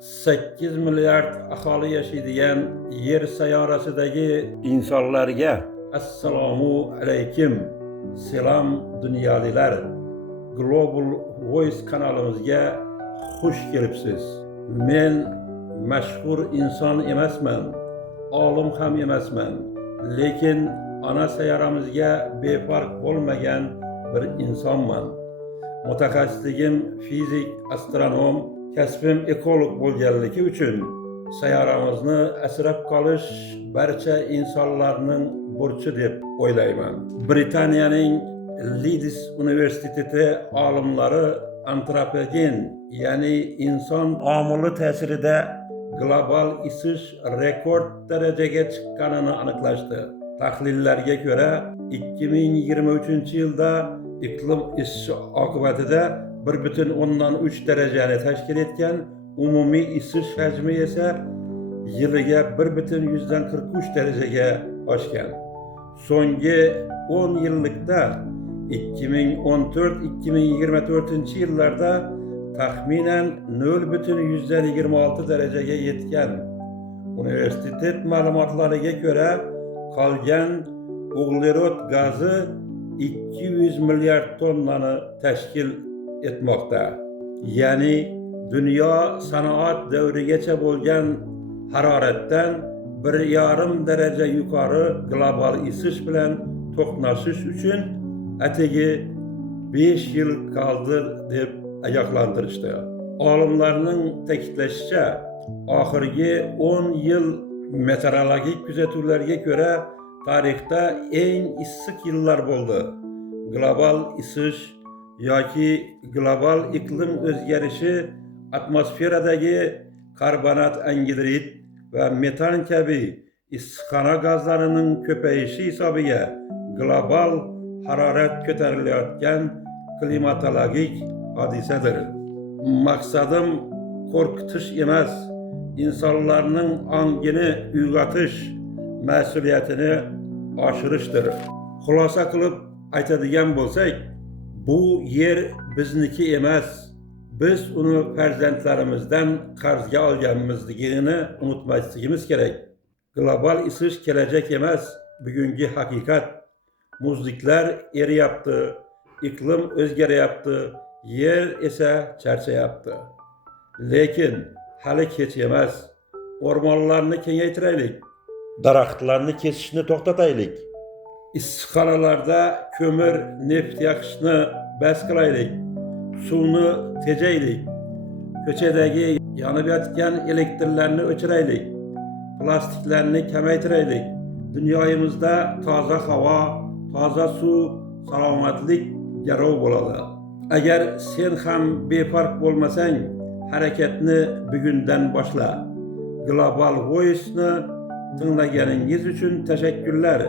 8 milyard aholi yaşaydigan yer sayyorasidagi insonlarga assalomu alaykum. Selam dunyolilar. Global Voice kanalimizga xush kelibsiz. Men mashhur inson emasman, olim ham emasman, lekin ana sayyoramizga befarq bo'lmagan bir insonman. Mutaxassisligim fizik, astronom, kasbim ekolog bo'lganligi uchun sayyoramizni asrab qolish barcha insonlarning burchi deb o'ylayman. Britaniyaning Leeds universiteti olimlari antropogen, ya'ni inson omili ta'sirida global isish rekord darajaga chiqqanini aniqlashdi. Tahlillarga ko'ra 2023-yilda iqlim isishi oqibatida 1,3 darajani tashkil etgan umumiy isish hajmi esa yiliga 1,43 darajaga oshgan. So'nggi 10 yillikda 2014-2024 taxminan 0,26 darajaga yetgan. Universitet ma'lumotlariga ko'ra, qolgan uglerod gazi 200 milliard tonnani tashkil etmoqda. Ya'ni dunyo sanoat davrigacha bo'lgan haroratdan 1,5 daraja yuqori global isish bilan to'qnashish uchun atigi 5 yil qoldi deb ogohlantirishdi. Olimlarning ta'kidlashicha, oxirgi 10 yil meteorologik kuzatuvlarga ko'ra tarixda eng issiq yillar bo'ldi. Global isish yoki global iqlim o'zgarishi atmosferadagi karbonat angidrid va metan kabi issiqxona gazlarining ko'payishi hisobiga global harorat ko'tarilayotgan klimatologik hodisadir. Maqsadim qo'rqitish emas, insonlarning ongini uyg'otish, mas'uliyatini oshirishdir. Xulosa qilib aytadigan bo'lsak, bu yer bizniki emas, biz uni farzandlarimizdan qarzga olganmizligini unutmasligimiz kerak. Global isish kelajak emas, bugungi haqiqat. Muzliklar eriyapti, iqlim o'zgaryapti, yer esa charchayapti. Lekin hali kech emas. O'rmonlarni kengaytiraylik, daraxtlarni kesishni to'xtataylik. Issiqxonalarda ko'mir, neft yoqishni bas qilaylik. Suvni tejaylik. Ko'chadagi yonib yotgan elektrlarni o'chiraylik. Plastiklarni kamaytiraylik. Dunyoyimizda toza havo, toza suv, salomatlik garov bo'ladi. Agar sen ham befarq bo'lmasang, harakatni bugundan boshla. Global Voice'ni tinglaganingiz uchun tashakkurlar.